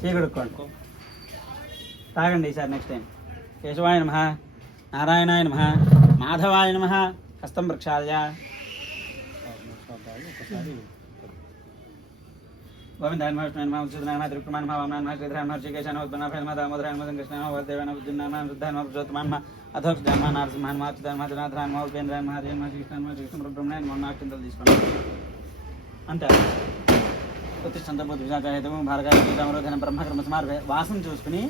చీకడుక్కోండి, తాగండి ఈసారి next time. కేశవాయ నమః, నారాయణాయ నమః, మాధవాయ నమః, హస్తం వృక్షాయ. గోవిందాయ నమః, విష్ణువాయ నమః, ఉచితాయ నమః, త్రివిక్రమాయ నమః, వామనాయ నమః, శ్రీధరాయ నమః, శ్రీకేశాయ నమః, ఉద్భవాయ నమః, దామోదరాయ నమః, కృష్ణాయ నమః, వాసుదేవాయ నమః, విద్యున్నాయ నమః, వృద్ధాయ నమః, పురుషోత్తమాయ నమః, అధోక్షజాయ నమః, నరసింహాయ నమః, అచ్యుతాయ నమః, జనార్దనాయ నమః, ఉపేంద్రాయ నమః, హరియ నమః, శ్రీకృష్ణాయ నమః, శ్రీకృష్ణ బ్రహ్మణ్యాయ నమః. 4 చింతలు తీసుకోండి అంతే. ప్రతిష్టంతభూత విశాఖాయుధము భారగాయన బ్రహ్మకర్మ సమార్భ. వాసన చూసుకుని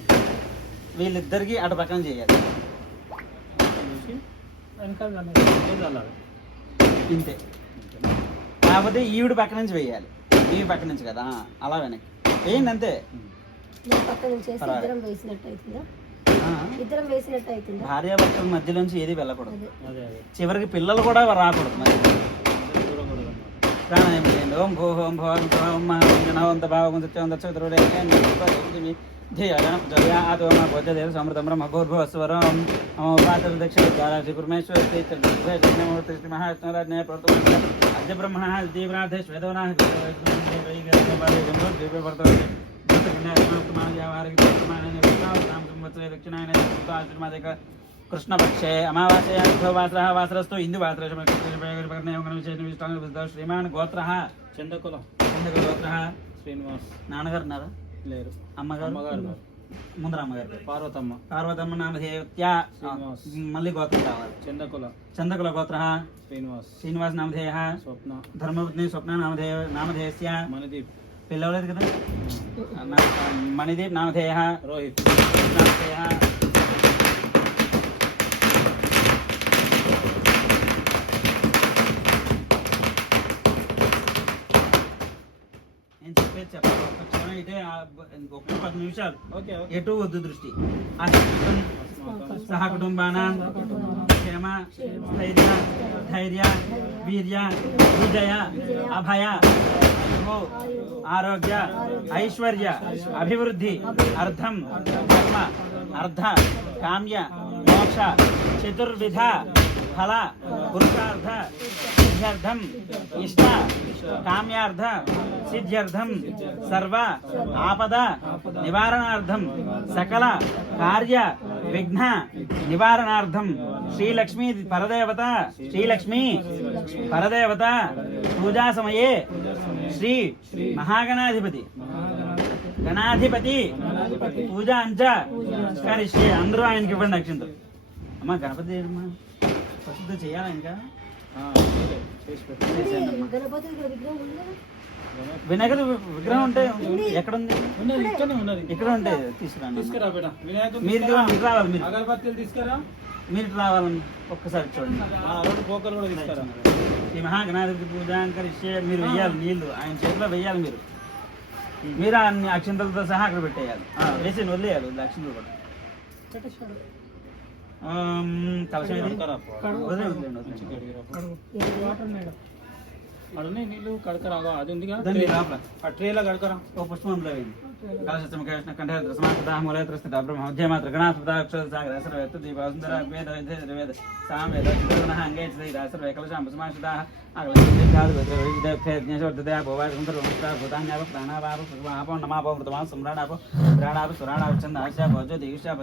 వీళ్ళిద్దరికి అటు పక్కన చేయాలి, ఇంతే. కాకపోతే ఈవిడ పక్క నుంచి వేయాలి, ఈ పక్క నుంచి కదా, అలా వెనక్కి వేయండి అంతే. భార్యాభర్తల మధ్యలోంచి ఏది వెళ్ళకూడదు, చివరికి పిల్లలు కూడా రాకూడదు. మరి ప్రాణాయామం చేయండి. ఓం భూ ఓం భోం ఓం మహాంత భావం ధ్యేయం సమృతం బ్రహ్మభూర్భువస్వరం దక్షిణేశ్వర మహావిష్ణురాజ్ఞ అద్య బ్రహ్మ దీవ్రాధే శ్వేతవనా దక్షిణాయన కృష్ణపక్షే అమావాస్య వాసరస్తు హిందూ శ్రీమాన్ గోత్ర చందకుల గోత్ర శ్రీనివాస్. నాన్నగారు ఉన్నారా? లేరు. అమ్మగారు? ముందర అమ్మగారు పార్వతమ్మ నామధేయత్యా. మళ్ళీ గోత్రం కావాలి. చందకుల గోత్ర శ్రీనివాస్ నామధేయ. స్వప్న ధర్మపత్ని స్వప్న నామధేయస్య మణిదీప్. పిల్లవలేదు కదా? మణిదీప్ నామధేయ. రోహిత్ నామధేయ. ఇదే 10 నిమిషాలు ఎటు వద్దు దృష్టి. సహ కుటుంబానాం క్షేమ స్థైర్య ధైర్య వీర్య విజయ అభయ ఆరోగ్య ఐశ్వర్య అభివృద్ధి అర్థం ధర్మ అర్థ కామ్య మోక్ష చతుర్విధ ఫల పురుషార్థ సిద్ధ్యర్థం ఇష్ట కామ్యార్థ సిద్ధ్యర్థం సర్వ ఆపద నివారణార్థం సకల కార్య విఘ్న నివారణార్థం శ్రీలక్ష్మీ పరదేవత పూజా సమయే శ్రీ మహాగణాధిపతి పూజ అంచ కరిష్యే. అందరూ ఆయనకి ఇవ్వండి అక్షంతలు. అమ్మ గణపతి ప్రసిద్ధ చేయాలా? ఇంకా వినాయకుడు విగ్రహం ఉంటే ఎక్కడ ఉంది? ఇక్కడ ఉంటే తీసుకురా. మీరు రావాలి, మీరు రావాలని ఒక్కసారి చూడండి. ఈ మహాగణాధిపతి పూజ కరిష్యే. మీరు వెయ్యాలి నీళ్లు ఆయన చేతిలో వెయ్యాలి. మీరు అన్ని అక్షంతలతో సహా అక్కడ పెట్టేయాలి. వేసి వదిలేయాలి అక్షంతలు కూడా. కలశం అడున్నాయి నీళ్ళు కడకరాగా. అది ఉంది కదా ట్రేలా కడకరా. ఓ పుష్పంలో కలశం కృష్ణ కంఠ సమాధామూలస్త బ్రహ్మధ్యమాత్ర గణాస్పదాక్షర దీపసుందర వేద వేద సామేద అంగేశ్వర కలశాం సమాషితా భూతాన్యాపో నమాపో మృతమా సుమ్రాణాపో ప్రాణాపో సురాణాపో చందాశాపో జ్యోతిషాపో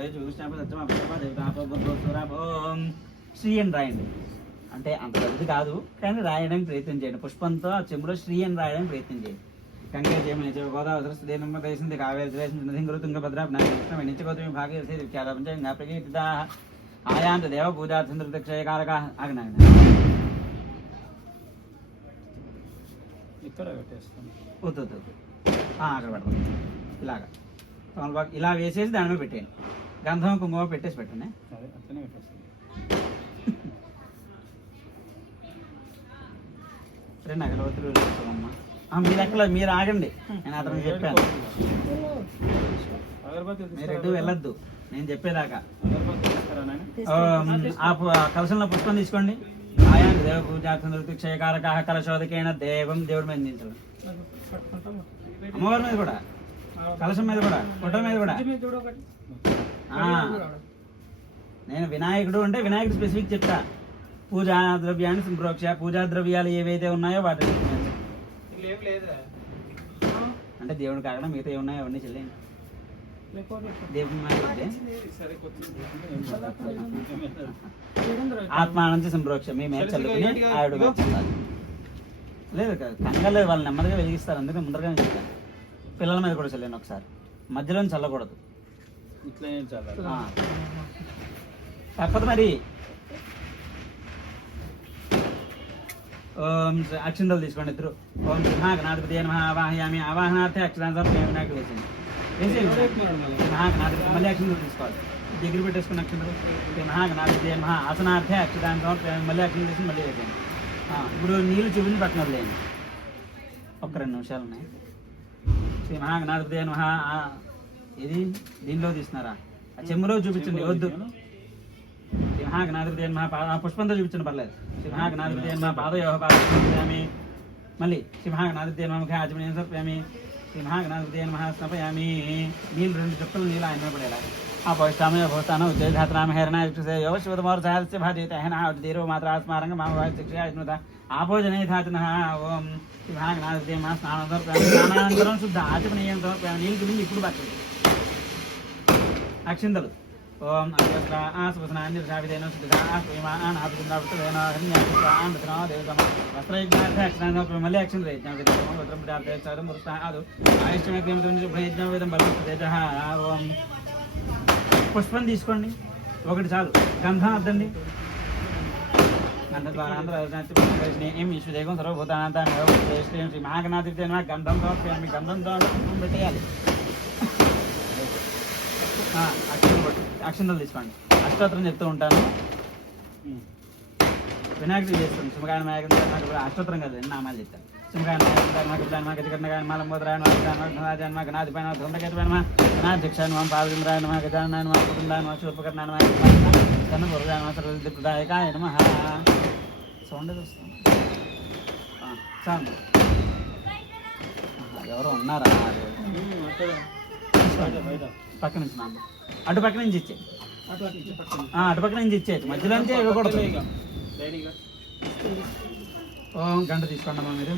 దేవతాపో శ్రీ అని రాయండి. అంటే అంత పెద్దది కాదు కానీ రాయడానికి ప్రయత్నం చేయండి. పుష్పంతో ఆ చెంబులో శ్రీ అని రాయడానికి ప్రయత్నం చేయండి. కంకే చేయమని గోదావరి దేశంది కావేరి నదింగురు తుంగభద్ర నిత్యగోత్రి భాగ్య ప్రకీర్తిత ఆయాంత దేవ పూజార్థక్షయకారక ఆగన ఇక్కడ వద్దు అక్కడ పెడతాం. ఇలాగా తమలపాకు ఇలా వేసేసి దాని మీద పెట్టేయండి. గంధం కుంకుమ పెట్టేసి పెట్టండి. అట్లనే పెట్టేస్తాను. అగరబత్తులు మీ లెక్కలో మీరు ఆగండి. నేను అతను చెప్పాను మీరు ఎటు వెళ్ళొద్దు నేను చెప్పేదాకా. కలశంలో పుష్పం తీసుకోండి. ఆయా దేవ పూజార్థ క్షయకారక కలశోదకైన దేవం దేవుడి మీద నిలిచాడు. అమ్మవారి మీద కూడా కలశం మీద కూడా ఫోటో మీద కూడా. నేను వినాయకుడు అంటే వినాయకుడు స్పెసిఫిక్ చెప్తా. పూజా ద్రవ్యాన్ని సంప్రోక్ష పూజా ద్రవ్యాలు ఏవైతే ఉన్నాయో వాటి అంటే దేవుడు కాకుండా మిగతా ఏమున్నాయో అవన్నీ చెల్లేండి. దీపం ఆత్మానంద సంప్రోక్ష మీ మీద చల్లుకుని ఆవిడ మీద చల్లాలి. లేదు కంగారు వాళ్ళు నెమ్మదిగా వెలిగిస్తారు, అందుకే ముందరగానే చెప్తాను. పిల్లల మీద కూడా చల్లండి ఒకసారి, మధ్యలో చల్లకూడదు. ఇట్లా ఏం చల్లాలి తప్పదు మరి. ఓం అక్షింతలు తీసుకోండి ఇద్దరు. ఓం సింహాగణాధిపతి నమః ఆవాహయామి. ఆవాహనార్థే అక్షరాంతం వినాయకు వేసింది సింహాగణాధిపతి. మళ్ళీ అక్షింతలు తీసుకోవాలి, దగ్గర పెట్టేసుకున్న అక్షింతలు. సింహాగణాధిపతి నమః ఆసనార్థే అక్షరాంతం మళ్ళీ అక్షింతలు వేసి మళ్ళీ వేసేయండి. ఇప్పుడు నీళ్ళు చూపించి పట్టణం లేండి, ఒక్క 2 నిమిషాలు ఉన్నాయి. సింహాగణాధిపతి నమః. ఇది దీనిలో తీస్తున్నారా? ఆ చెమ్ములో చూపించండి, వద్దు. సింహాగణాధిపతి నమః పుష్పంతో చూపించండి, పర్లేదు. సింహాగణాధిపతి నమః పాదయోహ పాదయామి. మళ్ళీ సింహాగణాధిపతి నమః ఆచమనీయం సమర్పయామి. సింహాగణాధిపతి నమః స్నపయామి. నీళ్ళు 2 చుక్కలు నీళ్ళు ఆయన పడేలా. అపవిష్టామయ భూతాన ఉద్యోగాత్రామ హేరణ యోగశివతమోర సహస్య భాజయిత హేన ధీరో మాత్ర ఆస్మారంగ మామ శిక్ష ఆపోజనైధాతిన. ఓం సింహాగణాధిపతి నమః స్నానం సమర్పయామి. స్నానానంతరం శుద్ధ ఆచమనీయం సమర్పయామి. నీళ్ళు గురించి ఇప్పుడు పట్టండి. అక్షింతలు. ఓం అగ్రస్ర ఆసుపసనాన్నిర్షావిదేన శుద్ధిదా ఆశ్వయమాన్ ఆపుకుందాపుతేన హన్యాసుప్రాంతనో దేవతమ వస్త్రయజ్ఞార్థ అక్షరాంతం మళ్ళీ అక్షింతలు యజ్ఞవిదం వస్త్రం పిడార్థం మురుస్తాదు ఆయుష్యమగ్నిమతం శుభయజ్ఞవిదం బలస్తేజః. ఓం పుష్పం తీసుకోండి, ఒకటి చాలు. గంధం అద్దండి. గంధ ద్వారా ఏం విశ్వదేగం సర్వభూతానంతాన్ని శ్రీ మహాగణాధిపతి గంధం సమర్పయామి. గంధంతో పుష్పం పెట్టేయాలి. అక్షంతలు తీసుకోండి. అష్టోత్తరం చెప్తూ ఉంటాను, వినాయకుడికి చేస్తాను. శుభగాన నాయకుడు అష్టోత్తరం కదా, నామాలు చెప్తాను. శుభగాన గజకర్ణగాయన్మ గణాధిపైన ధూమకేతుపైన గణాధ్యక్షాయన పాదవింద్రాయన గజానాయన కుటుంబాయన శూర్పకర్ణాయన కన్నపురగాయన సర్వదిప్రదాయకాయ నమః. సౌండ్ వస్తుంది, సౌండ్. ఎవరో ఉన్నారా? పక్క నుంచి నాన్న, అటు పక్క నుంచి ఇచ్చే, అటు పక్క నుంచి ఇచ్చేది, మధ్యలో నుంచి ఇవ్వకూడదు. ఓం గంట తీసుకోండి అమ్మా మీరు.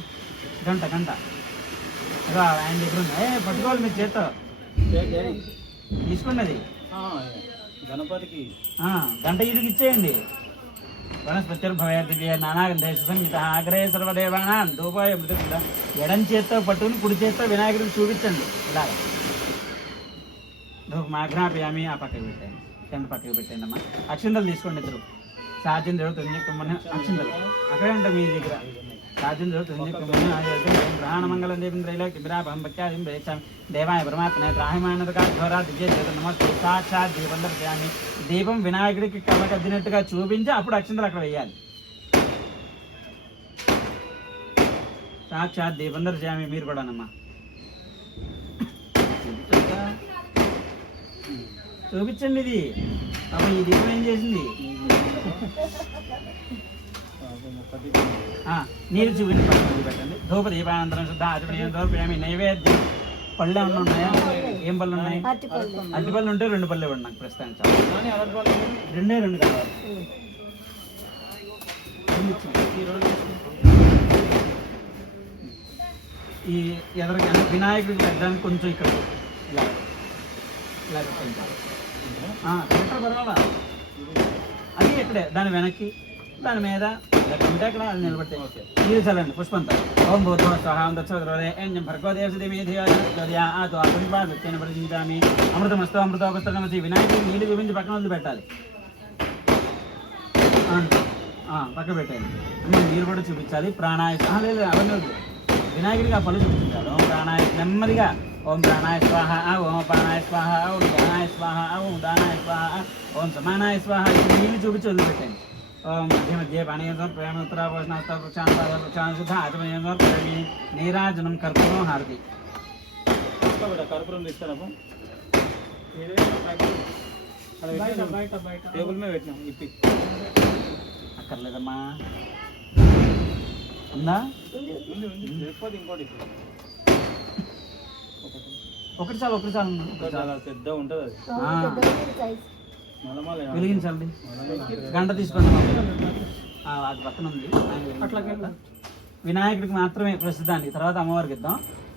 గంట గంట అదో ఆయన దగ్గర ఉంది, పట్టుకోవాలి మీరు చేత్తో తీసుకోండి. అది గణపతికి గంట ఇటుకి ఇచ్చేయండి. వనస్పతిర్భవే నానాగంధ సంగీత ఆగ్రహ సర్వదేవాన దూపాయ మృత. ఎడం చేత్తో పట్టుకుని కుడి చేత్తో వినాయకుడికి చూపించండి ఇలాగ. మాఘ్నాపయామి. ఆ పక్కకి పెట్టండి, కింద పక్కకి పెట్టండి అమ్మా. అక్షింతలు తీసుకోండి ఇద్దరు. సాధ్యంద్రుడు తుణ్యకుమ్మని అక్షింతలు అక్కడే ఉంటాయి మీ దగ్గర. సాధ్యంద్రుడు తుణ్యకుమ్మని గ్రహణమంగళం దేవేంద్రైలో కిబిరాపహం భక్త్యాదిం ప్రేక్షామి. దేవాయ పరమాత్మనే త్రాహిమానదకార దివ్య నమస్తే. సాక్షాత్ దీపం దర్శయామి. దీపం వినాయకుడికి కళ్ళకద్దినట్టుగా చూపించి అప్పుడు అక్షింతలు అక్కడ వేయాలి. సాక్షాత్ దీపం దర్శయామి. మీరు కూడానమ్మా చూపించండి. ఇది అప్పుడు ఈ దీపం ఏం చేసింది? నీరు చూపించి పక్కన పెట్టండి. ధూప దీపానంతరం శుద్ధ ఆచమనీయం. నైవేద్యం పళ్ళు ఏమన్నా ఉన్నాయా? ఏం పళ్ళు ఉన్నాయి? అరటి పళ్ళు ఉంటే 2 పళ్ళు ఇవ్వండి నాకు ప్రస్తుతానికి. 2 కావాలి. ఈ ఎదరికి వినాయకుడికి పెట్టడానికి కొంచెం ఇక్కడ ఇలా ఇలా పెట్టాలి. పర్వాలా, అది ఇక్కడే దాని వెనక్కి దాని మీద ఉంటే అక్కడ అది నిలబడితే నీరు చల్లండి పుష్పంతో. ఓం భూతో స్వాహం దక్షోదయం భర్గోదేశమి అమృతమస్తు అమృతోపస్తమసి. వినాయకుడికి నీళ్ళు చూపించి పక్కన వదిలి పెట్టాలి. పక్క పెట్టండి. నీరు కూడా చూపించాలి. ప్రాణాయ లేదు అవన్నీ వద్దు, వినాయకుడికి ఆ పళ్ళు చూపించాలి. ఓం ప్రాణాయ నెమ్మదిగా. ఓం ప్రాణాయ స్వాహ, ఓం ప్రాణాయ స్వాహ, ఓం జ్ఞానాయ స్వాహ, ఓం దానాయ స్వాహ, ఓం సమానాయ స్వాహ. నీళ్ళు చూపించి వదిలిపెట్టండి. ఓం మధ్య మధ్య పానీయం ప్రేమ ఉత్తరాశుద్ధ ఆచమనీయం ప్రేమి నీరాజనం కర్పూరం హారతి. కర్పూరం ఇస్తారా? టేబుల్ మీద పెట్టినాం ఇప్పి. అక్కర్లేదమ్మా, ఉందా? ఇంకోటి ఒకటి చాలు, ఒకటి చాలు. చాలా పెద్ద ఉంటుంది అది. వెలిగించండి. గంట తీసుకోండి. అది పక్కన ఉంది. వినాయకుడికి మాత్రమే ప్రస్తుతానికి, తర్వాత అమ్మవారికి ఇద్దాం.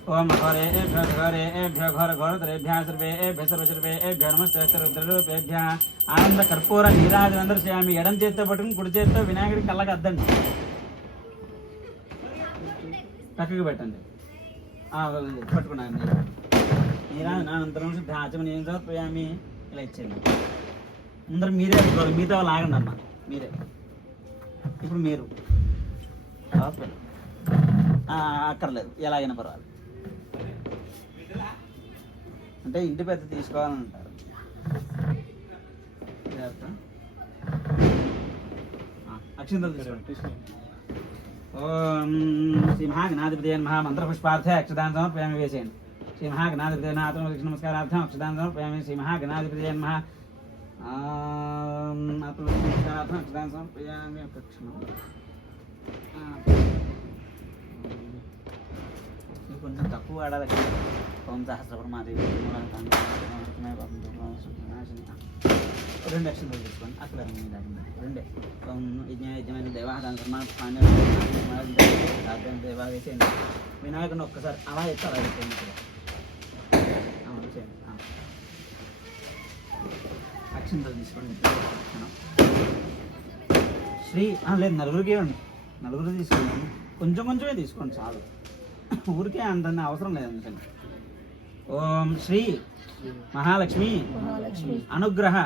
ओम घोरेभ्यो घोरघोरतरेभ्यः सर्वेभ्यः सर्वसर्वेभ्यो नमस्ते सर्वरूपेभ्यः ఆనంద కర్పూర నీరాజనం దర్శయామి. ఎడం చేత్తో పట్టుకుని కుడి చేత్తో వినాయకుడి కళ్ళకి అద్దండి, పక్కకి పెట్టండి. పట్టుకున్నాను నీరాజనంతరం శుద్ధ ఆచమనీయం సమర్పయామి. ఇలా ఇచ్చేయండి. ముందర మీరే పెట్టుకోవాలి, మిగతా వాళ్ళు ఆగండి అమ్మ. మీరే ఇప్పుడు మీరు అక్కర్లేదు, ఎలాగైనా పర్వాలేదు. అంటే ఇంటి పెద్ద తీసుకోవాలని అంటారు. అక్షింతలు తీసుకోండి. ఓం శ్రీ మహాగణాధిపతి నమః. మంత్రపుష్పార్థే అక్షదానం సమర్పయామి. వేసేయండి. శ్రీ మహాగణాధిపతి ఆత్మలక్ష్మి నమస్కారార్థం అక్షదానం సమర్పయామి. శ్రీ మహాగణాధిపతి నమః. ఆత్మలక్ష్మి నమస్కారార్థం అక్షదానం సమర్పయామి. ఒక క్షణం కొంచెం తక్కువ వాడాలి. ఓం సహస్రపరమాదేవి 2 అక్షరాలు తీసుకోండి. అక్కడ రెండే ఓం యజ్ఞమైన దేవాదాన దేవా వేసేయండి. వినాయకుని ఒక్కసారి అలా ఎత్తి అలా వేసేయండి. వేసేయండి. అక్షంతలు తీసుకోండి. శ్రీ లేదు, నలుగురికి ఇవ్వండి. నలుగురు తీసుకోండి. కొంచెం కొంచెమే తీసుకోండి చాలు, ఊరికే అంత అవసరం లేదు అందుకని. ఓం శ్రీ మహాలక్ష్మి అనుగ్రహ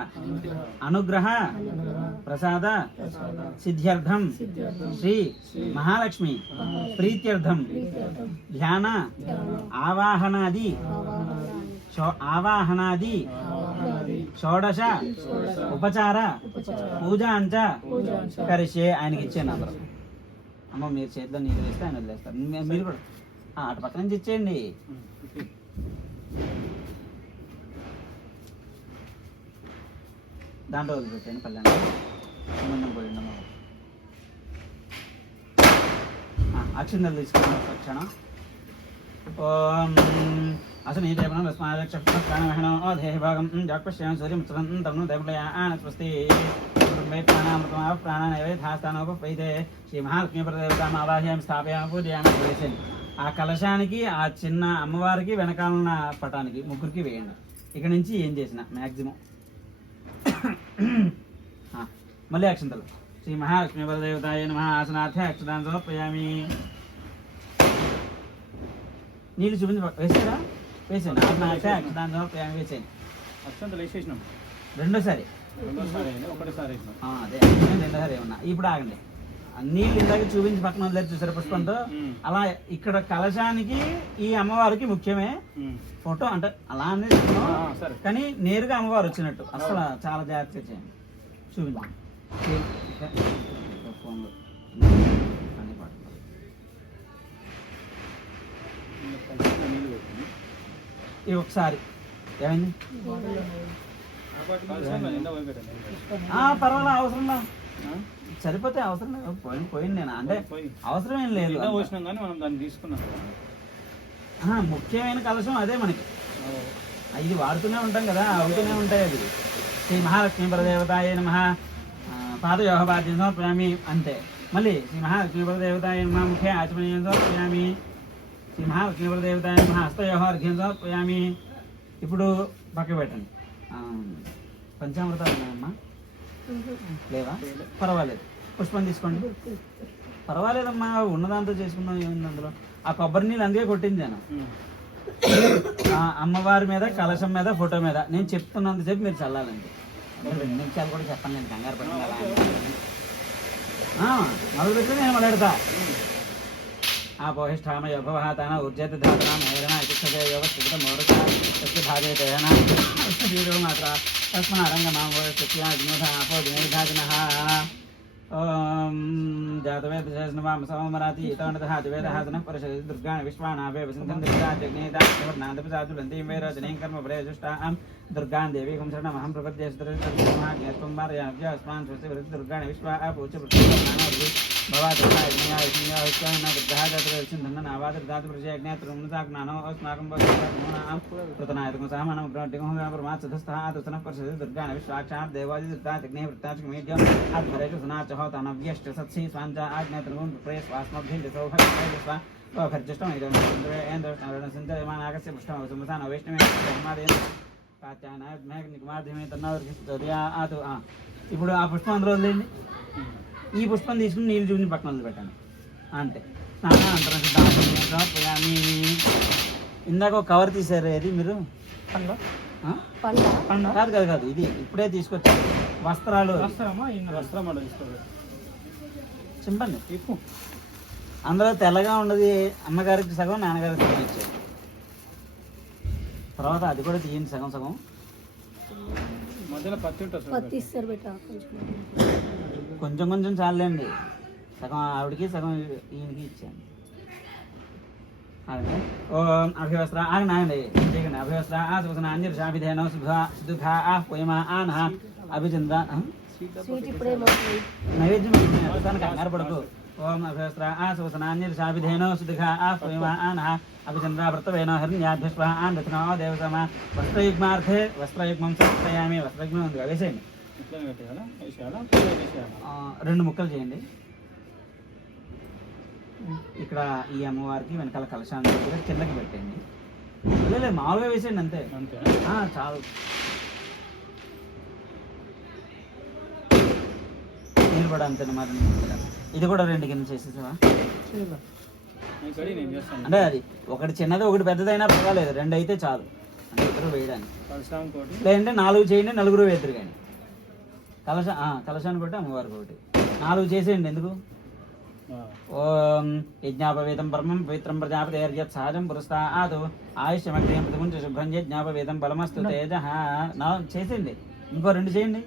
అనుగ్రహ ప్రసాద సిద్ధ్యర్థం శ్రీ మహాలక్ష్మి ప్రీత్యర్థం ధ్యాన ఆవాహనాది షోడశ ఉపచార పూజాంచ కరిష్యే. ఆయనకి ఇచ్చే నంబర్. అమ్మ మీరు చేతిలో నీళ్ళు వేస్తే ఆయన వదిలేస్తారు. మీరు కూడా అటు పక్క నుంచి ఇచ్చేయండి. దాంట్లో వదిలిపెట్టండి. కళ్యాణం పోయింది. అక్షింతలు తీసుకున్న క్షణం. ఓం అసలు ఈ దేవనం రస్మాదక్షణం దేహ భాగం జాక్పశ్యాం సూర్యం తమ్ను దేవలయా స్వస్తి ప్రాణామృతం ప్రాణానైవేధాస్థానోపైతే శ్రీ మహాలక్ష్మీ ప్రదేవతాం ఆవాహ్యాం స్థాపయామి పూజయామి. వేసేయండి. ఆ కలశానికి, ఆ చిన్న అమ్మవారికి, వెనకాలన్న పటానికి ముగ్గురికి వేయండి. ఇక నుంచి ఏం చేసిన మ్యాక్సిమం. మళ్ళీ అక్షంతలు. శ్రీ మహాలక్ష్మీ పరదేవతాయ నమః. ఆసనార్థ అక్షదానం సమర్పయామి. నీళ్ళు చూపించి వేసారా? వేసాను. ఆసనార్థ అక్షదానం సమర్పయామి. వేసేయండి. అక్షంతలు వేసేసినాం రెండోసారి. ఒకటిసారి అదే రెండోసారి ఏమన్నా. ఇప్పుడు ఆగండి. నీళ్ళు ఇందాక చూపించి పక్కన వదిలేదు చూసారు పుష్పంతో. అలా ఇక్కడ కలశానికి ఈ అమ్మవారికి ముఖ్యమే ఫోటో, అంటే అలా అనేది కానీ నేరుగా అమ్మవారు వచ్చినట్టు అసలు చాలా జాగ్రత్తగా చేయండి. చూపించండి. ఫోన్లో ఇవి ఒకసారి ఏమైంది పర్వాలేదు, అవసరంలా సరిపోతే అవసరం లేదు. పోయింది నేను అంటే అవసరం ఏం లేదు. ముఖ్యమైన కలశం అదే మనకి. ఇది వాడుతూనే ఉంటాం కదా, అవుతూనే ఉంటాయి. అది శ్రీ మహాలక్ష్మీ పరదేవతాయ నమః. పాదయోహ బాధ్యం సమర్పయామి. అంతే. మళ్ళీ శ్రీ మహాలక్ష్మీ పరదేవతాయ నమః. ముఖే ఆచమనీయం సమర్పయామి. శ్రీ మహాలక్ష్మీ పరదేవతాయ నమః. హస్తయోహ అర్ఘ్యం సమర్పయామి. ఇప్పుడు పక్క పెట్టండి. పంచామృతాలు ఉన్నాయమ్మా? లేవా? పర్వాలేదు. పుష్పం తీసుకోండి. పర్వాలేదమ్మా, ఉన్నదాంతో చేసుకుందాం. ఏముంది అందులో? ఆ కొబ్బరి నీళ్ళు అందుకే కొట్టింది నేను. అమ్మవారి మీద, కలశం మీద, ఫోటో మీద నేను చెప్తున్నంతసేపు మీరు చల్లాలండి. 2 నిమిషాలు కూడా చెప్పండి, నేను కంగారు పడుతుంది. మొదలు పెట్టి నేను మొదలెడతా. ఆపోహిష్టామయ భవహాతాన ఉర్జత ధాతన మేరణ ఇతిక్షతే యోగ స్థిత మౌరక సత్య భాగేతయన వీరో మాత్ర తస్మారంగమాం సత్యా దినోధ ఆపో దినేధాజనః. ఓం జాతవేదశేషనవామ సమమరాతి ఇతవనతః దివేదహాసనః పరిషది దుర్గాణి విశ్వానావే వసంతందిగ్రాజ్ఞేదాందపిసాదులంతీం వేరజనీం కర్మ ప్రేజుష్టాం దుర్గాం దేవీకం శరణమహం ప్రపద్యే సుతరితర్మహాజ్ఞత్వం భారయాభ్యాస్మాన్ స్వస్తి వృద్ధి దుర్గాణి విశ్వా పూచ పృథ్వీ ఖర్చిష్టం ఇది ఆగస్య పుష్టం సుమసాన వైష్ణవే మాధ్యమే తన్నాదు. ఇప్పుడు ఆ పుష్పం అందులో వదిలేండి. ఈ పుష్పం తీసుకుని నీళ్ళు చూసి పక్కన వదిలిపెట్టాను అంతే. స్నానానంతరం సిద్ధాంతం. ఇందాక ఒక కవర్ తీసారు, అది మీరు కాదు కాదు కాదు, ఇది ఇప్పుడే తీసుకొచ్చారు. వస్త్రాలు చింపండి. అందులో తెల్లగా ఉండదు, అమ్మగారికి సగం నాన్నగారికి సగం ఇచ్చారు. తర్వాత అది కూడా తీయండి సగం సగం. కొంచెం కొంచెం చాలండి. సగం ఆవిడకి సగం ఈయనకి ఇచ్చాను. ఓం అభివస్త్ర ఆగండి చేయకండి. అభివస్త్ర ఆ సుఖన అంజర్షాభిధేన సుఖ ఆ పోయమా ఆనహ అభిచంద్ర నైవేద్యం కంగారు పడకు. ఓం అభివస్త్ర ఆ సుఖన అంజర్షాభిధేన సుఖ ఆ పోయమా ఆనహ అభిచంద్ర వృత్తవేన హరిణ్యాభ్యస్వ ఆన్ రత్నో దేవతమ వస్త్రయుగ్మార్థే వస్త్రయుగ్మం సమర్పయామి. వస్త్రయుగ్మం ఉంది వేసేయండి. 2 ముక్కలు చేయండి. ఇక్కడ ఈ అమ్మవారికి వెనకాల కలశాన్ని దగ్గర కిందకి పెట్టండి. లేదు మామూలుగా వేసేయండి అంతే. చాలు. మీరు కూడా అంతే మరి. ఇది కూడా 2 కింద చేసేసావా? అంటే అది ఒకటి చిన్నది ఒకటి పెద్దదైనా పర్వాలేదు, 2 అయితే చాలు. అంటే ఇద్దరు వేయడానికి. లేదంటే 4 చేయండి, 4 వేద్దరు కానీ. కలశాన్ని కొట్టి అమ్మవారికి ఒకటి 4 చేసేయండి. ఎందుకు? ఓం యజ్ఞాపవేదం పరమం పవిత్రం ప్రజాపతిర్యత్ సహజం పురస్తాదు ఆయుష్యమగ్రహం ప్రతిముంచ శుభ్రం యజ్ఞాపవేదం బలమస్తు తేజ. చేసేయండి. ఇంకో 2 చేయండి.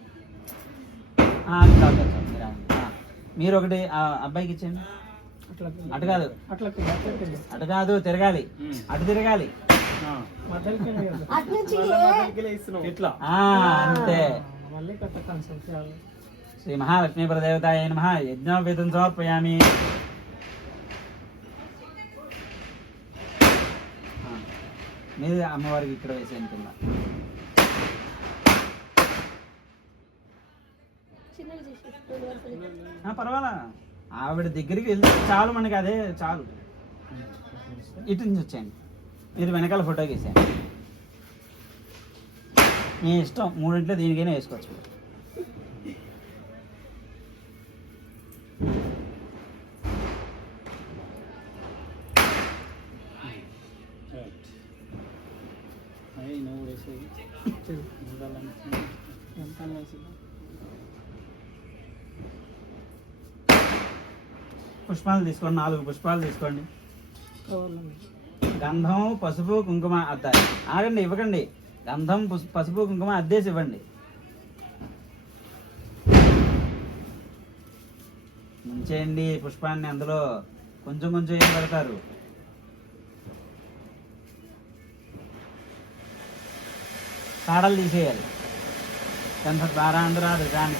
మీరు ఒకటి అబ్బాయికి ఇచ్చేయండి. అటు కాదు తిరగాలి, అటు తిరగాలి అంతే. శ్రీ మహాలక్ష్మీ ప్రదేవతాయ నమః. యజ్ఞోపేతం సమర్పయామి. మీరు అమ్మవారికి ఇక్కడ వేసేయండి కింద. పర్వాలా, ఆవిడ దగ్గరికి వెళ్తే చాలు, మనకి అదే చాలు. ఇటు నుంచి వచ్చేయండి. మీరు వెనకాల ఫోటో వేసేయండి. మీ ఇష్టం, 3 దీనికైనా వేసుకోవచ్చు. పుష్పాలు తీసుకోండి. 4 పుష్పాలు తీసుకోండి. గంధం, పసుపు, కుంకుమ అద్దాలి. ఆగండి, ఇవ్వకండి. గంధం, పసుపు, కుంకుమ అద్దేసి ఇవ్వండి. ముంచేయండి పుష్పాన్ని. అందులో కొంచెం కొంచెం ఏం పెడతారు. కాడలు తీసేయాలి. కంఠద్వారాంధ్రాంగం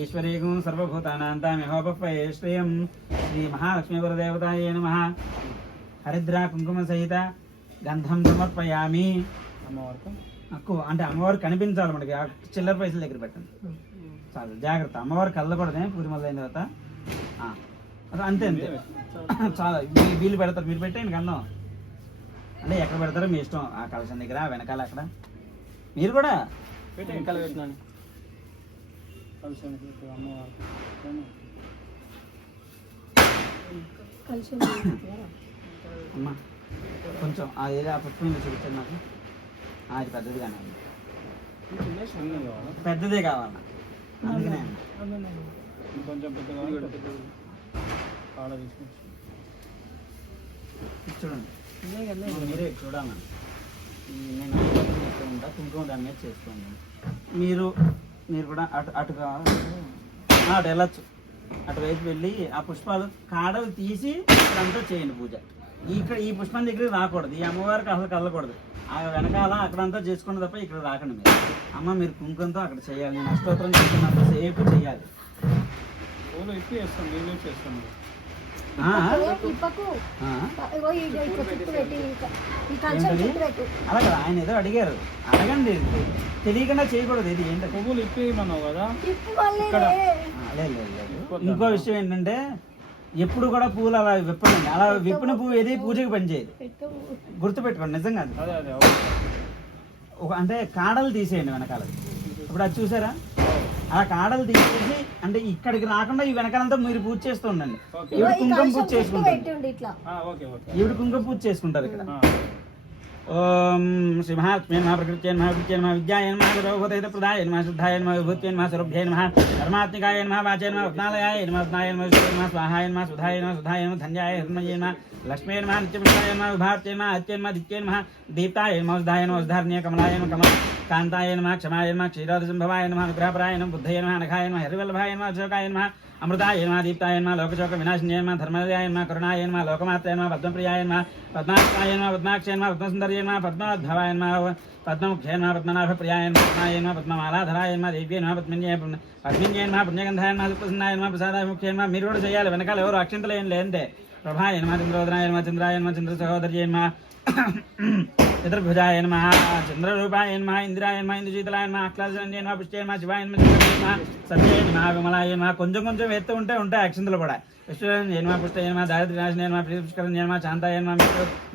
ఈశ్వరీయం సర్వభూతానాంతామిహోపయ శ్రేయం. శ్రీ మహాలక్ష్మీపురదేవతాయ నమః. హరిద్రా కుంకుమ సహిత గంధం సమర్పయామి. అంటే అమ్మవారు కనిపించాలి మనకి. చిల్లర పైసల దగ్గర పెట్టండి చాలు. జాగ్రత్త, అమ్మవారు కళ్ళకూడదే పూరిమల్ల అయిన తర్వాత. అంతే అంతే చాలా. వీళ్ళు పెడతారు, మీరు పెట్టండి గంధం. అంటే ఎక్కడ పెడతారో మీ ఇష్టం. ఆ కలశం దగ్గర, వెనకాల అక్కడ. మీరు కూడా వెనకాల పెట్టినాను. అమ్మా కొంచెం అది ఆ పుష్పం చూపించండి నాకు. అది పెద్దది కానీ పెద్దదే కావాలా, అందుకనే కొంచెం పెద్దగా చూడండి. మీరే చూడాలి. నేను చేస్తూ ఉంటా, కుంకుమ దాని మీద చేసుకోండి. మీరు కూడా అటు వెళ్ళచ్చు. అటువైపు వెళ్ళి ఆ పుష్పాలు కాడలు తీసి ఇక్కడంతా చేయండి పూజ. ఇక్కడ ఈ పుష్పం దగ్గరికి రాకూడదు. ఈ అమ్మవారికి అసలు కదలకూడదు. ఆ వెనకాల అక్కడంతా చేసుకోండి తప్ప ఇక్కడ రాకండి మీరు. అమ్మ మీరు కుంకుమతో అక్కడ చేయాలి. నేను అష్టోత్తరం చేస్తున్నంత సేపు చేయాలి. అలా కదా, ఆయన ఏదో అడిగారు, అడగండి. తెలియకుండా చేయకూడదు. ఇది ఏంటంటే పువ్వులు ఇప్పేయమన్నావు కదా. లేదు. ఇంకో విషయం ఏంటంటే ఎప్పుడు కూడా పువ్వులు అలా విప్పండి. అలా విప్పిన పువ్వు ఏది పూజకి పనిచేయదు, గుర్తుపెట్టుకోండి. నిజంగా అది అదే అదే అంటే కాడలు తీసేయండి వెనకాల. ఇప్పుడు అది చూసారా, అలా కాడలు తీసేసి అంటే ఇక్కడికి రాకుండా ఈ వెనకాలంతా మీరు పూజ చేస్తూ ఉండండి. ఈవిడ కుంకుమ పూజ చేసుకుంటారు, ఓకే ఓకే ఈవిడ కుంకుమ పూజ చేసుకుంటారు ఇక్కడ. ఓం శ్రీ మహాత్మ్యే నమః ప్రకృత్యే నమః విద్యే నమః విద్యాయ నమః సర్వభూతహిత ప్రదాయ నమః శుద్ధాయ నమః విభూత్యే నమః స్వరూభ్యే నమః ధర్మాత్మికాయ నమః వాచే నమః రత్నాలయాయ నమః రత్నాయ నమః విష్ణువే నమః స్వాహాయ నమః సుధాయ నమః సుధాయ నమః ధన్యాయ హృన్మయే నమః లక్ష్మీ నమః నిత్యపుష్టాయ నమః విభార్త్యే నమః అత్యే నమః దిత్యే నమః దీప్తాయ నమః ఉద్ధాయ నమః ఉద్ధారణీయ కమలాయ నమః కమల కాంతాయ నమః క్షమాయ నమః క్షీరోదసంభవాయ నమః అనుగ్రహపరాయ నమః బుద్ధయ నమః నఖాయ నమః హరివల్లభాయ నమః అశోకాయ నమః అమృతాయ నమః దీప్తాయ నమః లోకశోక వినాశిన్యాయ నమః ధర్మదాయ నమః కరుణాయ నమః లోకమాత్రాయ నమః పద్మప్రియాయ నమః పద్మాక్షాయ నమః పద్మాక్షయ నమః పద్మసుందర్యే నమః పద్మోద్భవాయ నమః పద్మముఖ్యే నమః పద్మనాభప్రియాయ నమః పద్మాయ నమః పద్మమాలాధరాయ నమః దేవ్యే నమః పద్మిన్యే నమః పుణ్యగంధాయ నమః సుప్రసన్నాయ నమః ప్రసాదాయ ముఖ్యే నమః. మీరు కూడా చేయాలి, వెనకాల ఎవరు అక్షంతలు ఏం లేదంటే. ప్రభాయ నమః చంద్రోదరాయ నమః చంద్రాయ నమః చంద్ర సహోదర్యే నమః చతుర్భుజాయ నమః చంద్రరూపాయ నమః ఇంద్రాయ నమః ఇంద్రశీతలాయ నమః అక్లాజన్య నమః పుష్టే నమః శివాయ నమః సత్యే నమః విమలాయ నమః. కొంచెం కొంచెం ఎత్తు ఉంటాయి అక్షంతలు కూడా. విష్ణుయ నమః పుష్టే నమః దారిద్ర్యనాశినే నమః పుష్కరణ్య నమః శాంతాయ నమః.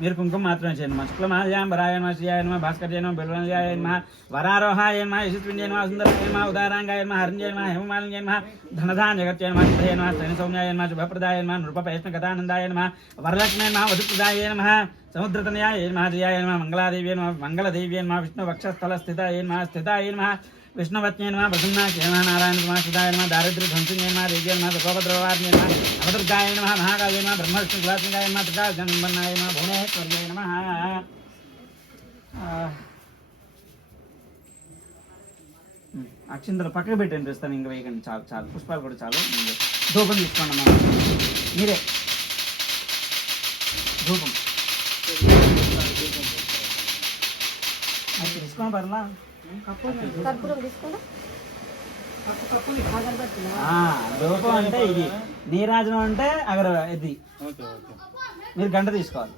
మీరు కుంకుమ మాత్రమే చేయండి. శుక్లమాల్యాంబరాయ నమః శ్రీయాయ నమః భాస్కర్య నమః బిల్వనజాయ నమః వరారోహాయ నమః యశస్విన్యే నమః సుందరాయ నమః ఉదారాంగాయ నమః హరిణ్యే నమః హేమమాలిన్యే నమః ధనధాన్య జగత్యే నమః సిద్ధయే నమః శ్రేణిసౌమ్యాయ నమః శుభప్రదాయ నమః నృపపేష్ణ కథానందాయ నమః వరలక్ష్మే నమః వధుప్రదాయ నమః సముద్రతనయాయ నమః జయాయ నమః మంగళాదేవ్యే నమః మంగళదేవ్యే నమః విష్ణు వక్షస్థలస్థితాయ నమః స్థితాయ నమః విష్ణువత్యే నమః ప్రసన్నాయ నమః నారాయణ నమః సుధాయ నమః దారిద్ర్య ధ్వంసిన్యే నమః దేవ్యే నమః సర్వోపద్రవార్ణ్యే నమః అవదుర్గాయ నమః మహాకాయ నమః బ్రహ్మవిష్ణు కులాత్మికాయ నమః త్రికాలజన్మన్నాయ నమః భువనేశ్వర్యాయ నమః. అక్షింతలు పక్కకు పెట్టండి, ఇస్తాను. ఇంకా వేయకండి, చాలు చాలు. పుష్పాలు కూడా చాలు. ధూపం తీసుకోండి అమ్మా, మీరే ధూపం తీసుకోండి. పర్లా ధూపం అంటే ఇది, నీరాజనం అంటే అగర ఇది. మీరు గంట తీసుకోవాలి.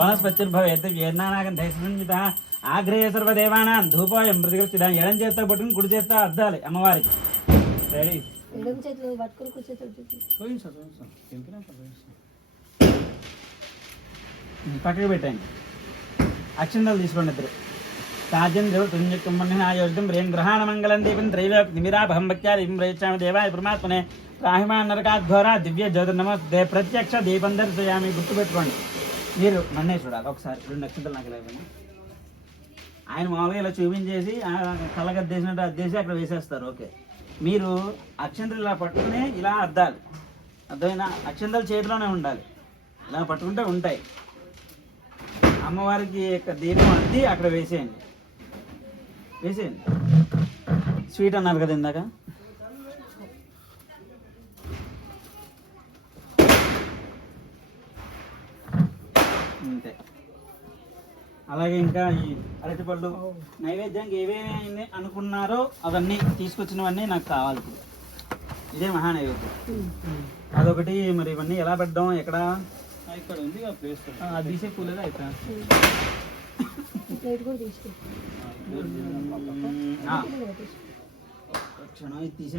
వనస్పతిర్భవేన్నాగంధైస్మిత ఆగ్రహ సర్వదేవానాం ధూపోయం ప్రతిగృష్టిద. ఎడం చేత్తో పట్టుకుని కుడి చేత్తో అద్దాలి అమ్మవారికి. రెడీ? పక్కకి పెట్టండి. అక్షంతలు తీసుకోండి ఇద్దరు. సాధ్యం దేవ తుణ్యకుమ్మన్యాయోజం ప్రేం గ్రహాణ మంగళం దీపం త్రైలోక్ నిమిరాభం భక్త్యా దీపం ప్రయచ్చామి దేవాయ పరమాత్మనే రాహిమాన్ నరకాధ్వర దివ్య జ్యోతిర్నమస్తే ప్రత్యక్ష దీపం దర్శయామి. గుర్తుపెట్టుకోండి. మీరు నన్నే చూడాలి ఒకసారి. 2 అక్షంతలు నాకు ఇలా ఇవ్వండి. ఆయన మామూలుగా ఇలా చూపించేసి కళ్ళగద్దేసినట్టు అద్దేసి అక్కడ వేసేస్తారు. ఓకే, మీరు అక్షంతలు ఇలా పట్టుకుని ఇలా అద్దాలి. అర్థమైనా? అక్షంతలు చేతిలోనే ఉండాలి. ఇలా పట్టుకుంటే ఉంటాయి. అమ్మవారికి దీపం అద్ది అక్కడ వేసేయండి. వేసేయండి. స్వీట్ అన్నారు కదా ఇందాక. అంతే. అలాగే ఇంకా ఈ అరటిపళ్ళు నైవేద్యానికి ఏవేమి అనుకున్నారో అవన్నీ తీసుకొచ్చినవన్నీ నాకు కావాలి. ఇదే మహా నైవేద్యం. అదొకటి. మరి ఇవన్నీ ఎలా పెట్టడం, ఎక్కడ? ఇక్కడ ఉంది ప్లేస్. అది తీసే కూలేదా అయితే? క్షణం ఇది తీసే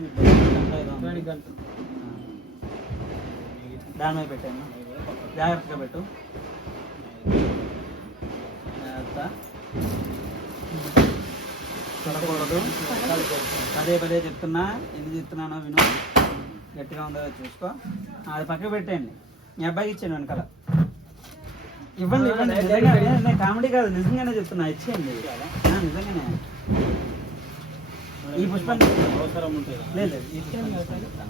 దాని మీద పెట్టాను. జాగ్రత్తగా పెట్టు. చూడకూడదు. పదే పదే చెప్తున్నా. ఎందుకు చెప్తున్నానో విను. గట్టిగా ఉందో చూసుకో. అది పక్కకు పెట్టండి. మీ అబ్బాయికి ఇచ్చాను వెనకాల. ఇవ్వండి ఇవ్వండి. నిజంగా కామెడీ కాదు, నిజంగానే చెప్తున్నా. ఇచ్చేయండి. నిజంగానే. ఈ పుష్పం అవసరం ఉంటుంది. లేదు ఇచ్చేయండి.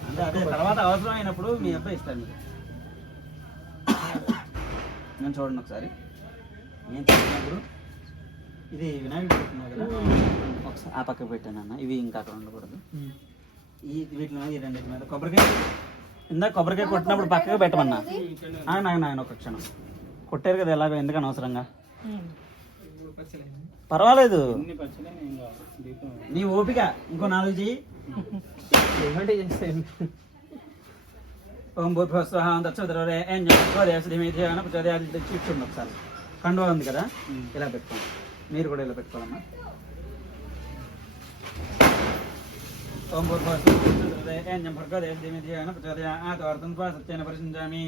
అంటే అదే తర్వాత అవసరం అయినప్పుడు మీ అబ్బాయి ఇస్తాను మీకు. నేను చూడండి ఒకసారి. నేను చూసినప్పుడు ఇది వినాయకుడు పెట్టుకున్నావు కదా, ఒకసారి ఆ పక్కకు పెట్టాను అన్న. ఇవి ఇంకా అక్కడ ఉండకూడదు. ఈ వీటి మీద ఈ రెండింటి మీద కొబ్బరికాయ ఇందాక కొబ్బరికాయ కొట్టినప్పుడు పక్కగా పెట్టమన్నా. నాయన ఒక క్షణం కొట్టారు కదా ఎలాగో, ఎందుకని అవసరంగా. పర్వాలేదు, నీ ఓపిక. ఇంకో 4 చెయ్యి. ఓం భూర్భువస్వః తత్సవితుర్వరేణ్యం చూడండి ఒకసారి. కండువా ఉంది కదా, ఇలా పెట్టుకోండి. మీరు కూడా ఇలా పెట్టుకోవాలమ్మా. ఓం సత్యన పరిశించామి.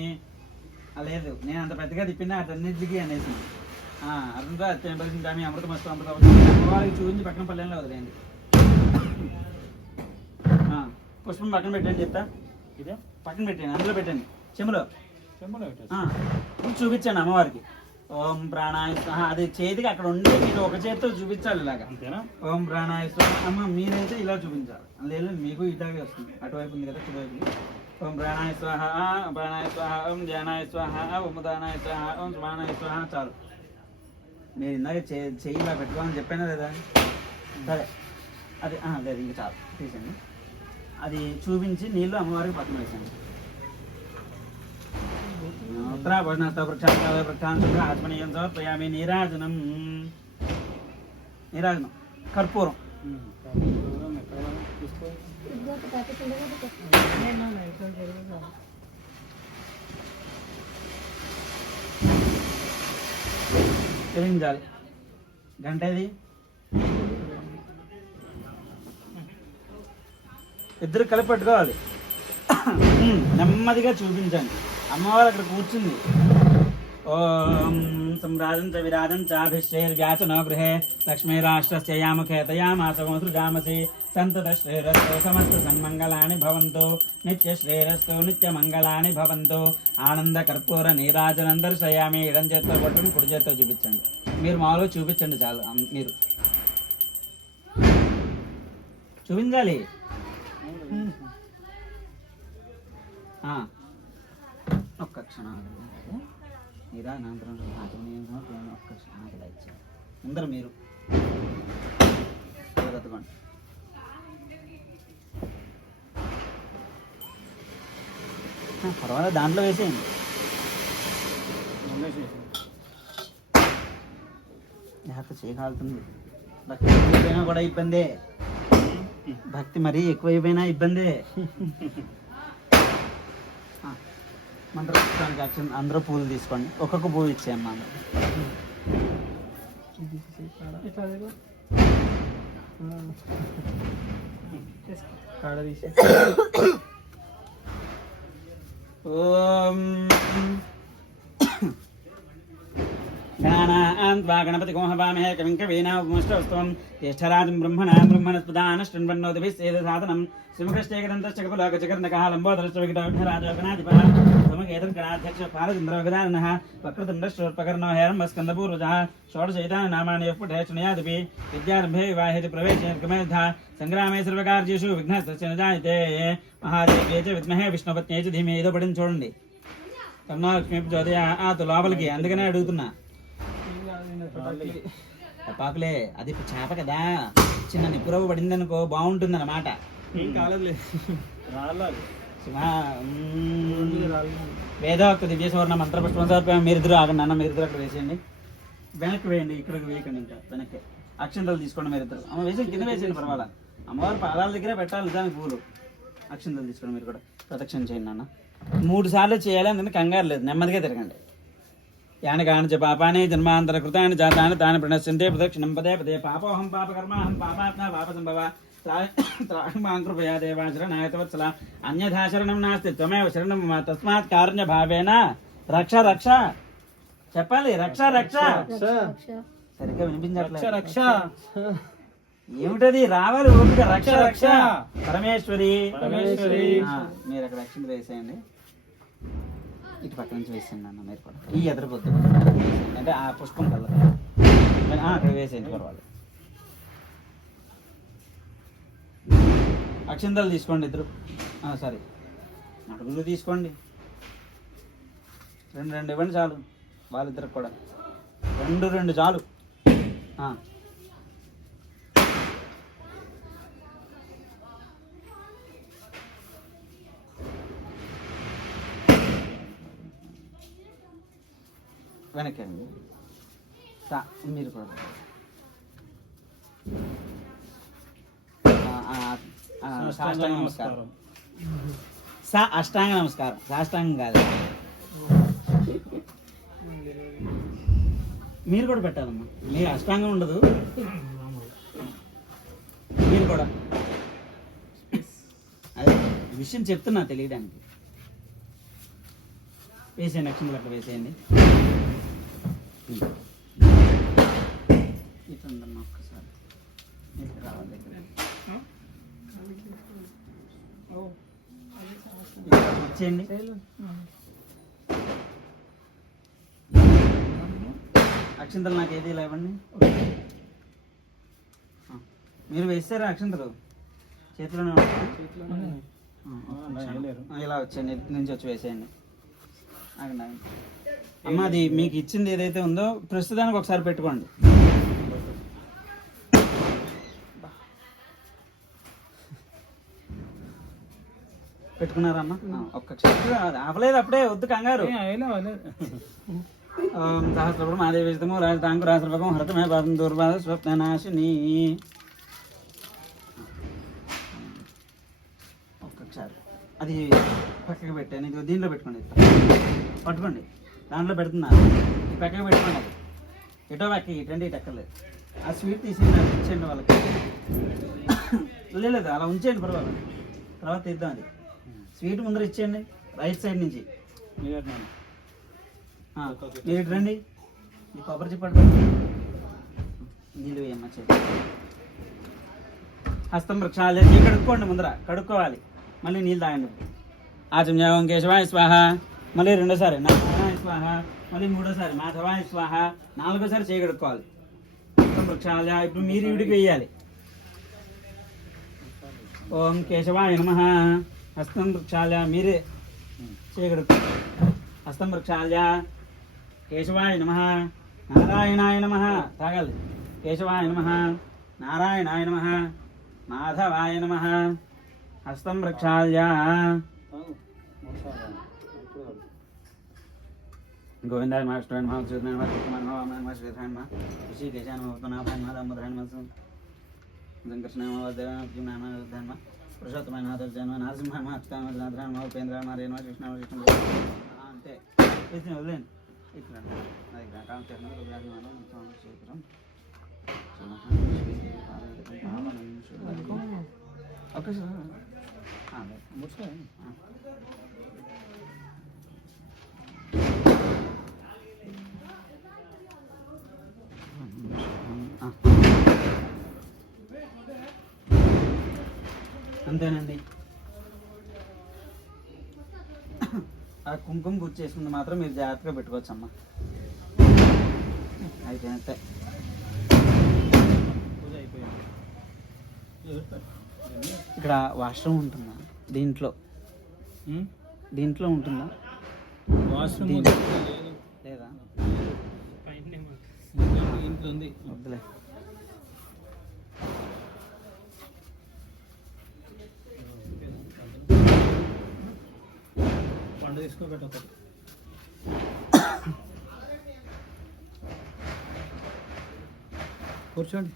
లేదు నేను అంత పెద్దగా తిప్పిందా అటన్నిటికీ అనేసి అర్థంతో సత్యన పరిశించామి. అమృతమస్తు అమృత అమ్మవారికి చూపించి పక్కన పల్లెల్లో వదిలేయండి. పుష్పం పక్కన పెట్టండి చెప్తా. ఇదే పక్కన పెట్టండి, అందులో పెట్టండి చెంబులో పెట్టేసి చూపించండి అమ్మవారికి. ఓం ప్రాణాయ స్వాహ. అది చేతికి అక్కడ ఉండి మీరు ఒక చేతితో చూపించాలి ఇలాగా. అంతేనా? ఓం ప్రాణాయ స్వాహ. అమ్మ మీరైతే ఇలా చూపించాలి. లేదు మీకు ఇలాగే వస్తుంది, అటువైపు ఉంది కదా ఇటువైపు. ఓం ప్రాణాయ స్వాహ, ప్రాణాయ స్వాహ, ఓం ధ్యానాయ స్వాహ, ఓం ఉదానాయ స్వాహ, ఓం స్వానాయ స్వాహ. చాలు. నేను ఇందాక చెయ్యి ఇలా పెట్టుకోవాలని చెప్పాను లేదా? సరే అది లేదు ఇంకా చాలు తీసండి. అది చూపించి నీళ్ళు అమ్మవారికి పక్కన వేసండి. ఆత్మనీయం సమర్పయామి. నీరాజనం కర్పూరం వెలిగించాలి. గంట ఇది ఇద్దరు కలిపి పెట్టుకోవాలి. నెమ్మదిగా చూపించండి. అమ్మవారు అక్కడ కూర్చుంది. ఓం సంరాజం చ విరాజం చాభిశ్రేర్వ్యాచనో గృహే లక్ష్మీరాష్ట్రస్య యాముఖే తయామాసమసృజామసి సంతత శ్రేరస్తో సమస్త సన్మంగళాని భవంతు నిత్య శ్రేరస్తో నిత్య మంగళాని భవంతు. ఆనంద కర్పూర నీరాజనం దర్శయామి. ఎడం చేత్తో పట్టుకుని కుడి చేత్తో చూపించండి. మీరు మామూలుగా చూపించండి చాలు. మీరు చూపించాలి. ఒక్క క్షణం నిరానంతరం ఒక్క క్షణం ఇచ్చారు. ముందర మీరు బతకండి. పర్వాలేదు, దాంట్లో వేసేయండి. జాగ్రత్త చేయగలుగుతుంది. భక్తి ఎక్కువైపోయినా కూడా ఇబ్బందే. భక్తి మరీ ఎక్కువైపోయినా ఇబ్బందే. మంత్రపుష్పానికి యాక్షన్ అందరూ పూలు తీసుకోండి. ఒక్కొక్క పువ్వు ఇచ్చేయమ్మా. ఓం గణపతి గోహవామహే కవిం కవీనాముష్టౌస్తవం జ్యేష్ఠరాజం బ్రహ్మణస్పదానశ్చన్వన్నోదిభిస్సేద సాధనం శ్రీముఖశ్చేకదంతశ్చకపులోకచకర్ణకः లంబోదరశ్చవికటోగ్ధరాజోగణాధిపः సమకేతం గణాధ్యక్ష పాలచంద్రవగదానः వక్రతుండశ్చోర్పకర్ణో హేరంబస్కందపూర్వజः షోడశైతానామాని యః పఠే శృణుయాదపి విద్యారంభే వివాహేతి ప్రవేశే నిర్గమేధ సంగ్రామే సర్వకార్యేషు విఘ్నస్తస్య న జాయతే మహాదేవ్యే చ విద్మహే విష్ణుపత్న్యై చ ధీమహి. ఏదో పడింది చూడండి. కర్ణాలక్ష్మి ప్రచోదయాత్ లోపలికి, అందుకనే అడుగుతున్నా. పాకులే అది చేప కదా, చిన్న నిప్పురవ్వ పడింది అనుకో బాగుంటుంది అన్నమాట. వేదోక్త దివ్య సువర్ణ మంత్రపుష్పం సమర్పయామి. మీరు ఇద్దరు ఆగండి అన్న, మీరు ఇద్దరు అక్కడ వేసేయండి. వెనక్కి వేయండి, ఇక్కడికి వేయకండి. ఇంకా వెనక్కి అక్షంతలు తీసుకోండి. మీరు ఇద్దరు వేసేయండి, కింద వేసేయండి పర్వాలా. అమ్మవారి పాదాల దగ్గర పెట్టాలి దానికి పూలు. అక్షంతలు తీసుకోండి. మీరు కూడా ప్రదక్షిణ చేయండి అన్న. 3 సార్లు చేయాలి, అందుకని కంగారు లేదు, నెమ్మదిగా తిరగండి. యాని కాని చ పాపాని జన్మాంతర కృతాని జాతాని తాని ప్రణశ్యంతే ప్రదక్షిణం పదే పదే. పాపోహం పాపకర్మాహం పాపాత్మ పాప సంభవ త్రాహమాం కృపయా దేవాశరణాయతవత్సల అన్యథా శరణం నాస్తి త్వమేవ శరణం మమ తస్మాత్ కారుణ్య భావేన రక్ష రక్ష చెప్పాలి. రక్ష రక్ష సరిగ్గా వినిపించట్లేదు. రక్ష ఏమిటది? రావాలి ఓపిక. రక్ష రక్ష పరమేశ్వరి పరమేశ్వరి. మీరు అక్కడ రక్షణ వేసేయండి. ఇటు పక్క నుంచి వేసేయండి అన్న. మీరు కూడా ఈ ఎదురుపోద్దు అంటే ఆ పుష్పం కల్లా అక్కడ వేసేయండి పర్వాలేదు. అక్షింతలు తీసుకోండి ఇద్దరు. సారీ అడుగులు తీసుకోండి. 2 ఇవ్వండి చాలు. వాళ్ళిద్దరికి కూడా 2 చాలు. వెనకండి మీరు కూడా సాష్టాంగ నమస్కారం. అష్టాంగ నమస్కారం, సాష్టాంగం కాదు. మీరు కూడా పెట్టాలమ్మా. మీరు అష్టాంగం ఉండదు. మీరు కూడా విషయం చెప్తున్నా తెలియడానికి. వేసేయండి, అక్షంతలు అట్లా వేసేయండి. ఇటుందమ్మా ఒక్కసారి ఇక్కడ రావాలి దగ్గర వచ్చేయండి. అక్షంతలు నాకు ఏది ఇలా ఇవ్వండి. మీరు వేస్తారా అక్షంతలు? చేతిలోనే ఇలా వచ్చేయండి, ఇటు నుంచి వచ్చి వేసేయండి. ఆగండి ఆగండి. అమ్మ అది మీకు ఇచ్చింది ఏదైతే ఉందో ప్రస్తుతానికి ఒకసారి పెట్టుకోండి. పెట్టుకున్నారమ్మా? ఒక్క క్షణం ఆపలేదు అప్పుడే, వద్దు కంగారు. సహస్రపురం మాదేవి విజితము రాజధాంకు రాష్ట్రపకం హరతమే పాదం దుర్బాధ స్వప్ననాశిని. ఒక్కసారి అది పక్కకి పెట్టాను, ఇది దీంట్లో పెట్టుకోండి, పట్టుకోండి, దాంట్లో పెడుతున్నా, ఈ పక్కకి పెట్టుకోండి. అది ఎటో పక్కకి ఇటండి, ఇటు ఎక్కర్లేదు. ఆ స్వీట్ తీసేయండి, అది ఇచ్చేయండి వాళ్ళకి. లేదు అలా ఉంచేయండి పర్వాలేదు, తర్వాత తీద్దాం. అది స్వీట్ ముందర ఇచ్చేయండి, రైట్ సైడ్ నుంచి. మీరు ఇటు రండి, ఈ కొబ్బరి చెప్పండి, నీళ్ళు వేయమ్మ చేతి. హస్తం వృక్షాలు కడుక్కోండి, ముందర కడుక్కోవాలి, మళ్ళీ నీళ్ళు తాగండి. ఆచమ్యావం కేశవాయ స్వాహ, మళ్ళీ రెండోసారి నారాయణ స్వాహ, మళ్ళీ మూడోసారి మాధవాయ స్వాహ, నాలుగోసారి చేయగడుక్కోవాలి. హస్తం వృక్షాల ఇప్పుడు మీరు ఇవిడికి వేయాలి. ఓం కేశవాయ నమః. హస్తం వృక్షాల మీరే చేయగడుక్కోవాలి. హస్తం వృక్షాల కేశవాయ నమః, నారాయణాయ నమః. తాగాలి. కేశవాయ నమః, నారాయణాయ నమః, మాధవాయ నమః. హస్తం వృక్షాయ గోవిందాయ మాస్టర్ నమః, శ్రీధరాయ నమః, కృష్ణాయ నమః, వామనాయ నమః, శ్రీధరాయ నమః, ఋషికేశాయ నమః, పద్మనాభాయ నమః, దామోదరాయ నమః, సంకర్షణాయ నమః, వాసుదేవాయ నమః, జీవనాయ నమః, రుద్రాయ నమః, పురుషోత్తమాయ నమః, దర్శనాయ నమః, నరసింహాయ నమః, అచ్యుతాయ నమః, నాథాయ నమః, ఉపేంద్రాయ నమః, హరే నమః, కృష్ణాయ నమః, కృష్ణ అంతే. వేసి వదిలేండి. ఇక్కడ అది కాంక్షణ రుద్రాభిమానం సూత్రం ఓకే సార్. అంతేనండి. ఆ కుంకుమ గుర్తు చేసుకుంది మాత్రం మీరు జాగ్రత్తగా పెట్టుకోవచ్చు అమ్మా. అయిపోయినట్టే. ఇక్కడ వాష్రూమ్ ఉంటుందా? దీంట్లో దీంట్లో ఉంటుందా వాష్రూమ్? లేదా? ఇంట్లో ఉంది, వద్దులే. పండు తీసుకోబెట్ట ఒకటి. కూర్చోండి.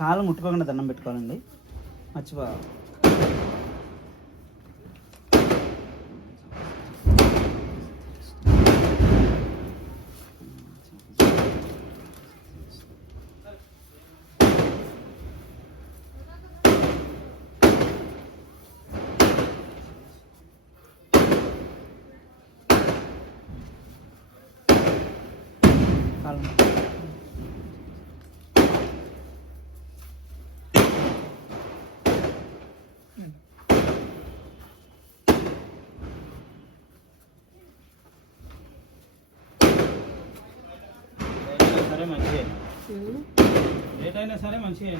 కాలు ముట్టుకోకుండా దండం పెట్టుకోవాలండి, మర్చిపో. సరే మంచిగా, ఏదైనా సరే మంచిగా.